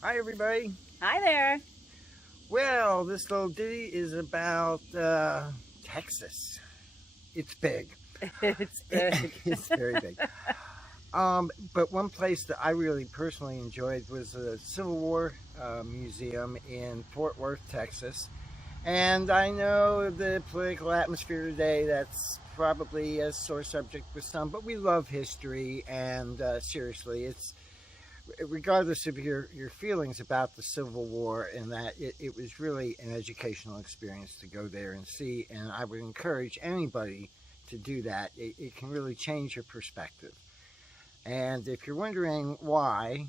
Hi, everybody. Hi there. Well, this little ditty is about Texas. It's big. It's big. It's very big. But one place that I really personally enjoyed was the Civil War Museum in Fort Worth, Texas. And I know the political atmosphere today, that's probably a sore subject with some, but we love history, and seriously, it's regardless of your feelings about the Civil War, and that it was really an educational experience to go there and see. And I would encourage anybody to do that. It can really change your perspective. And if you're wondering why,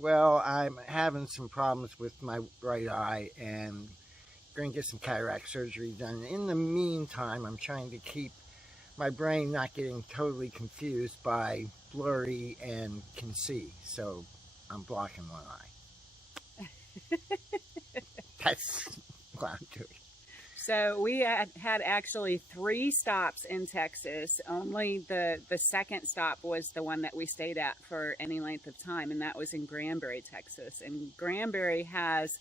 well, I'm having some problems with my right eye and going to get some cataract surgery done. In the meantime, I'm trying to keep my brain not getting totally confused by blurry and can see. So I'm blocking one eye. That's what I'm doing. So we had actually 3 stops in Texas. Only the second stop was the one that we stayed at for any length of time, and that was in Granbury, Texas. And Granbury has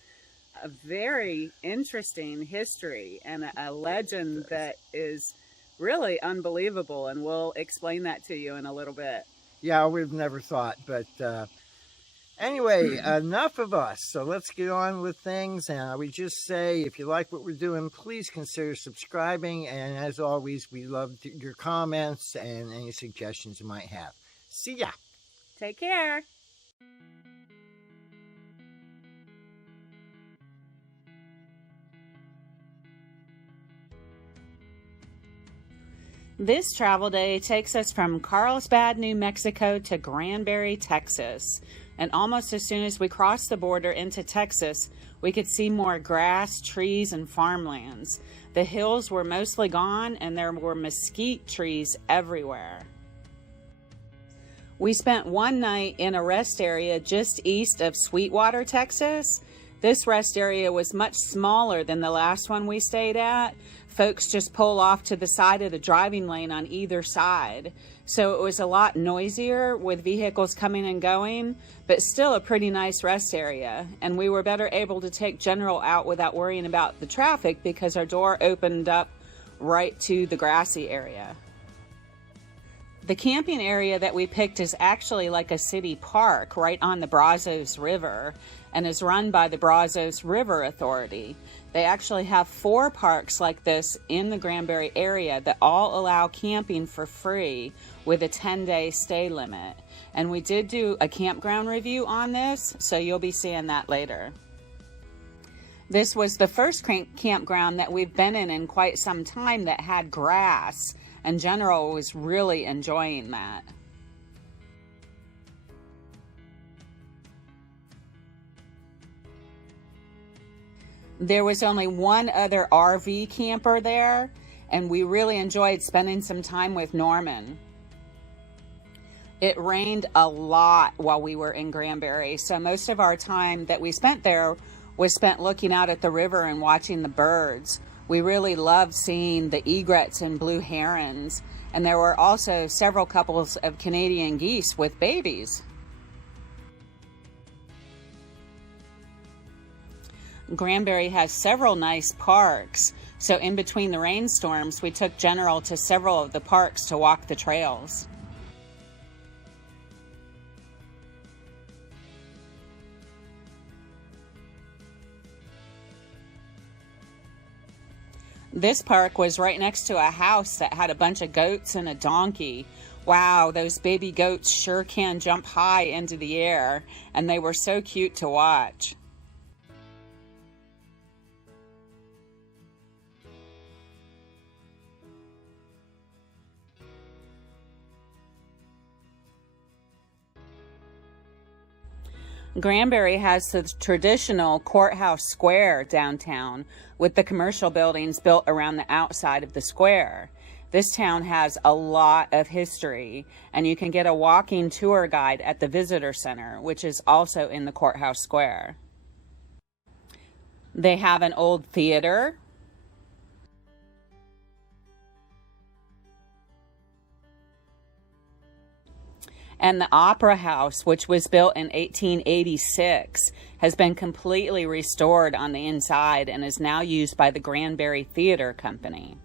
a very interesting history and a legend that is really unbelievable, and we'll explain that to you in a little bit. Yeah, I would have never thought, but anyway, enough of us. So let's get on with things. And I would just say, if you like what we're doing, please consider subscribing. And as always, we love your comments and any suggestions you might have. See ya. Take care. This travel day takes us from Carlsbad, New Mexico to Granbury, Texas. And almost as soon as we crossed the border into Texas, we could see more grass, trees, and farmlands. The hills were mostly gone, and there were mesquite trees everywhere. We spent one night in a rest area just east of Sweetwater, Texas. This rest area was much smaller than the last one we stayed at. Folks just pull off to the side of the driving lane on either side. So it was a lot noisier with vehicles coming and going, but still a pretty nice rest area. And we were better able to take General out without worrying about the traffic because our door opened up right to the grassy area. The camping area that we picked is actually like a city park right on the Brazos River and is run by the Brazos River Authority. They actually have 4 parks like this in the Granbury area that all allow camping for free with a 10-day stay limit. And we did do a campground review on this, so you'll be seeing that later. This was the first campground that we've been in quite some time that had grass, and General was really enjoying that. There was only one other RV camper there, and we really enjoyed spending some time with Norman. It rained a lot while we were in Granbury, so most of our time that we spent there was spent looking out at the river and watching the birds. We really loved seeing the egrets and blue herons, and there were also several couples of Canadian geese with babies. Granbury has several nice parks, so in between the rainstorms, we took General to several of the parks to walk the trails. This park was right next to a house that had a bunch of goats and a donkey. Wow, those baby goats sure can jump high into the air, and they were so cute to watch. Granbury has the traditional courthouse square downtown with the commercial buildings built around the outside of the square. This town has a lot of history, and you can get a walking tour guide at the visitor center, which is also in the courthouse square. They have an old theater, And the Opera House, which was built in 1886, has been completely restored on the inside and is now used by the Granbury Theater Company.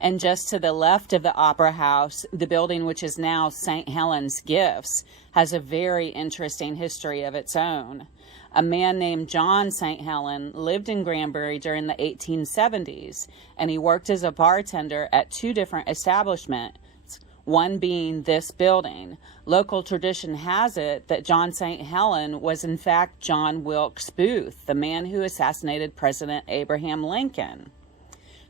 And just to the left of the Opera House, the building which is now St. Helens Gifts has a very interesting history of its own. A man named John St. Helen lived in Granbury during the 1870s, and he worked as a bartender at 2 different establishments, one being this building. Local tradition has it that John St. Helen was in fact John Wilkes Booth, the man who assassinated President Abraham Lincoln.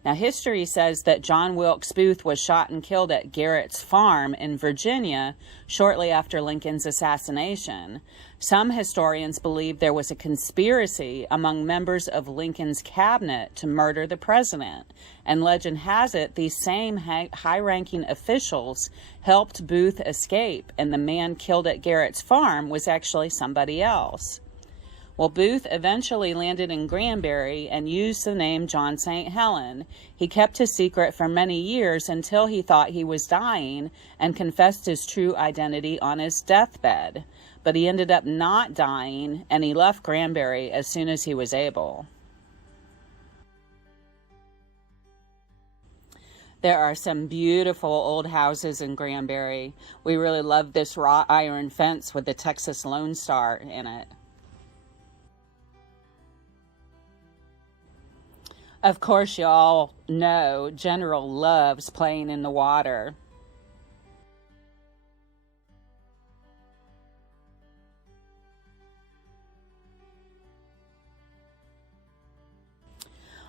Now, history says that John Wilkes Booth was shot and killed at Garrett's Farm in Virginia shortly after Lincoln's assassination. Some historians believe there was a conspiracy among members of Lincoln's cabinet to murder the president, and legend has it these same high-ranking officials helped Booth escape, and the man killed at Garrett's Farm was actually somebody else. Well, Booth eventually landed in Granbury and used the name John St. Helen. He kept his secret for many years until he thought he was dying and confessed his true identity on his deathbed. But he ended up not dying, and he left Granbury as soon as he was able. There are some beautiful old houses in Granbury. We really love this wrought iron fence with the Texas Lone Star in it. Of course, you all know General loves playing in the water.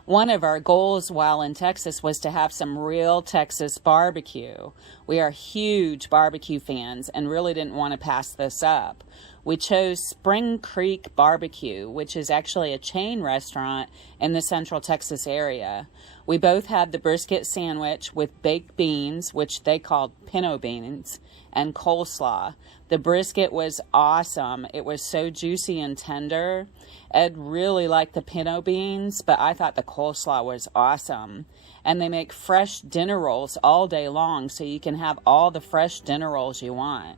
One of our goals while in Texas was to have some real Texas barbecue. We are huge barbecue fans and really didn't want to pass this up. We chose Spring Creek Barbecue, which is actually a chain restaurant in the Central Texas area. We both had the brisket sandwich with baked beans, which they called pinto beans, and coleslaw. The brisket was awesome. It was so juicy and tender. Ed really liked the pinto beans, but I thought the coleslaw was awesome. And they make fresh dinner rolls all day long, so you can have all the fresh dinner rolls you want.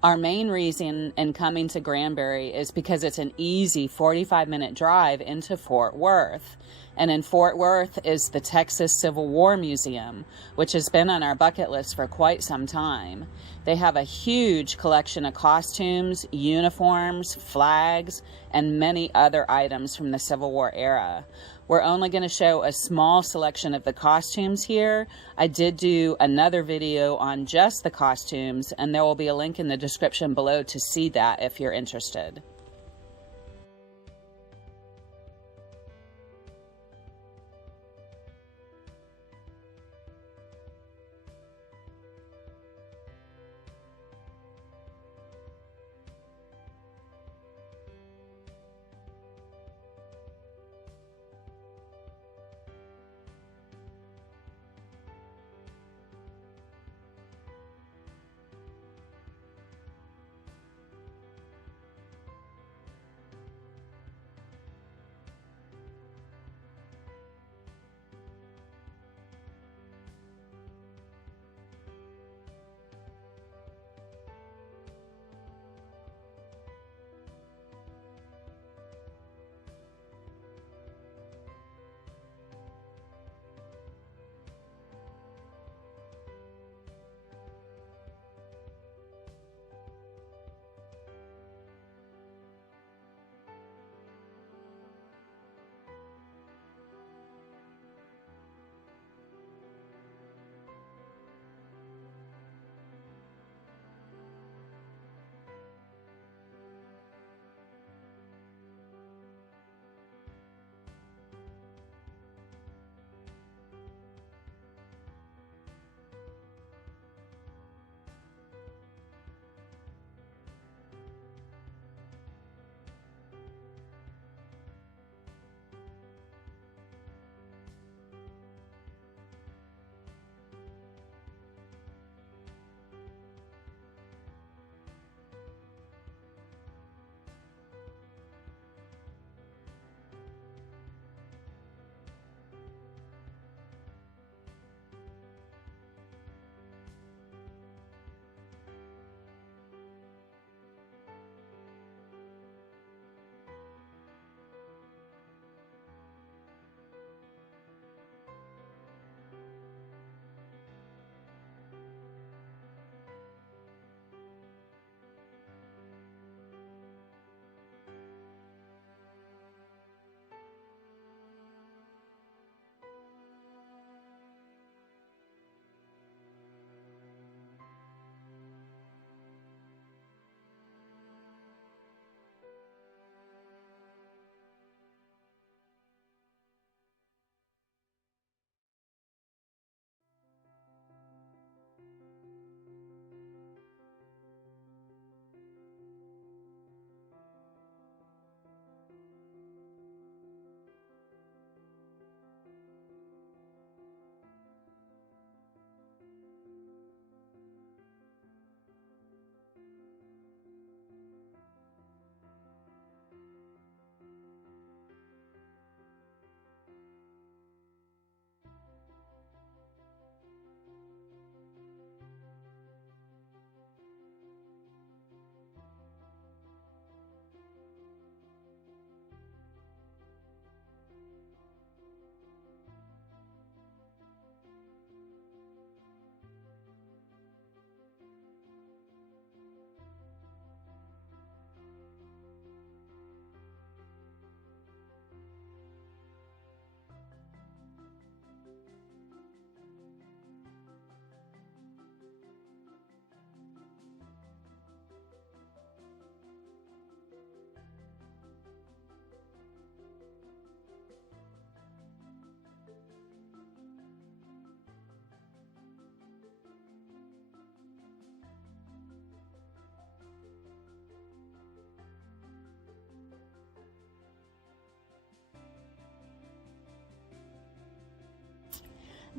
Our main reason in coming to Granbury is because it's an easy 45-minute drive into Fort Worth. And in Fort Worth is the Texas Civil War Museum, which has been on our bucket list for quite some time. They have a huge collection of costumes, uniforms, flags, and many other items from the Civil War era. We're only going to show a small selection of the costumes here. I did do another video on just the costumes, and there will be a link in the description below to see that if you're interested.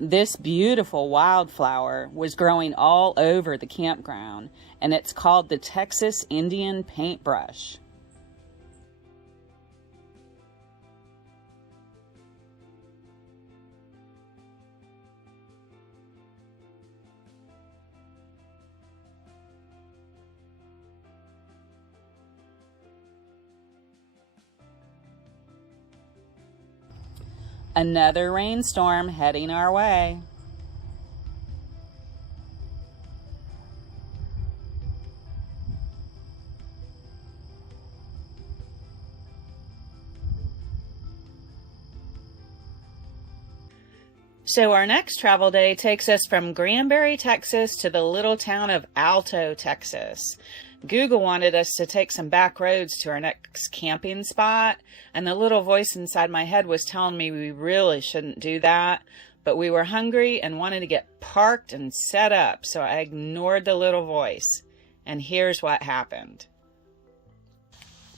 This beautiful wildflower was growing all over the campground, and it's called the Texas Indian paintbrush. Another rainstorm heading our way. So our next travel day takes us from Granbury, Texas to the little town of Alto, Texas. Google wanted us to take some back roads to our next camping spot, and the little voice inside my head was telling me we really shouldn't do that, but we were hungry and wanted to get parked and set up, so I ignored the little voice. And here's what happened.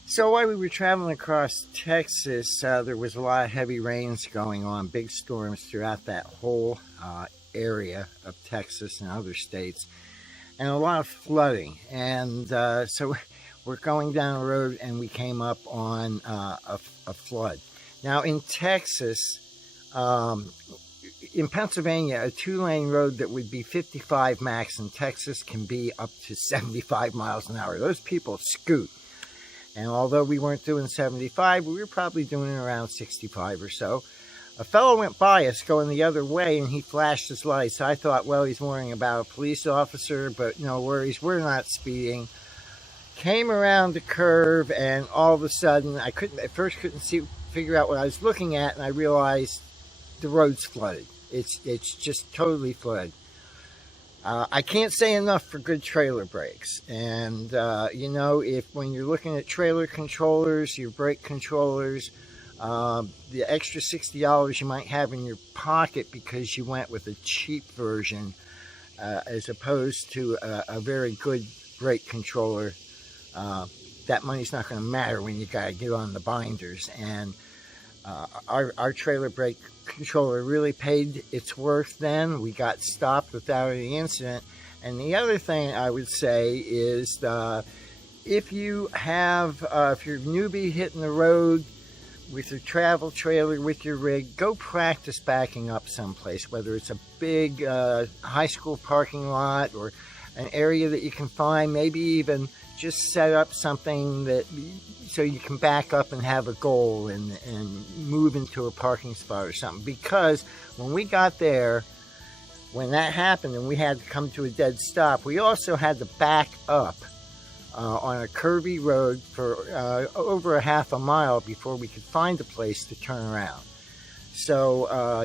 So while we were traveling across Texas, there was a lot of heavy rains going on, big storms throughout that whole area of Texas and other states, and a lot of flooding. And so we're going down the road and we came up on a flood. Now in Texas, in Pennsylvania, a 2-lane road that would be 55 max in Texas can be up to 75 miles an hour. Those people scoot. And although we weren't doing 75, we were probably doing around 65 or so. A fellow went by us going the other way, and he flashed his lights. I thought, well, he's worrying about a police officer, but no worries, we're not speeding. Came around the curve, and all of a sudden, I couldn't figure out what I was looking at, and I realized the road's flooded. It's just totally flooded. I can't say enough for good trailer brakes. And, you know, when you're looking at trailer controllers, your brake controllers, the extra $60 you might have in your pocket because you went with a cheap version as opposed to a very good brake controller, that money's not going to matter when you got to get on the binders. And our trailer brake controller really paid its worth then. We got stopped without any incident. And the other thing I would say is if you're a newbie hitting the road with your travel trailer, with your rig, go practice backing up someplace, whether it's a big high school parking lot or an area that you can find, maybe even just set up something so you can back up and have a goal and move into a parking spot or something. Because when we got there, when that happened and we had to come to a dead stop, we also had to back up on a curvy road for over a half a mile before we could find a place to turn around. So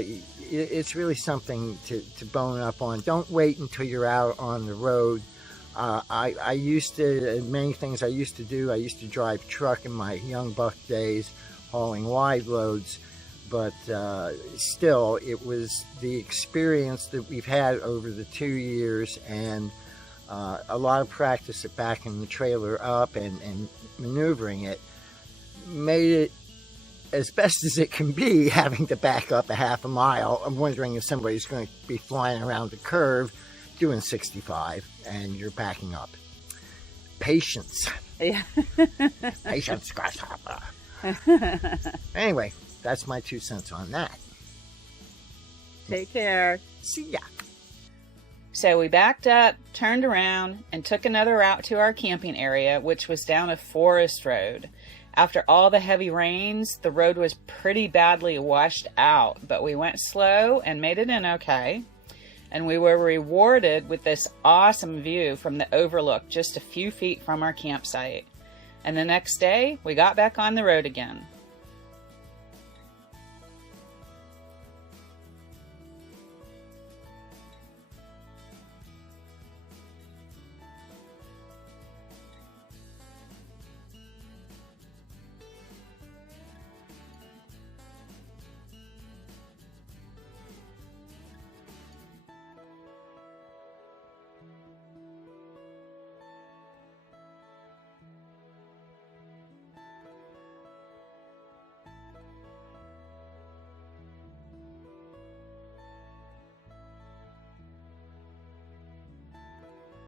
it's really something to bone up on. Don't wait until you're out on the road. I used to, many things I used to do, I used to drive truck in my young buck days, hauling wide loads, but still, it was the experience that we've had over the 2 years and a lot of practice at backing the trailer up and maneuvering it made it as best as it can be, having to back up a half a mile. I'm wondering if somebody's going to be flying around the curve doing 65 and you're backing up. Patience. Yeah. Patience, grasshopper. Anyway, that's my 2 cents on that. Take care. See ya. So we backed up, turned around, and took another route to our camping area, which was down a forest road. After all the heavy rains, the road was pretty badly washed out, but we went slow and made it in okay. And we were rewarded with this awesome view from the overlook just a few feet from our campsite. And the next day, we got back on the road again.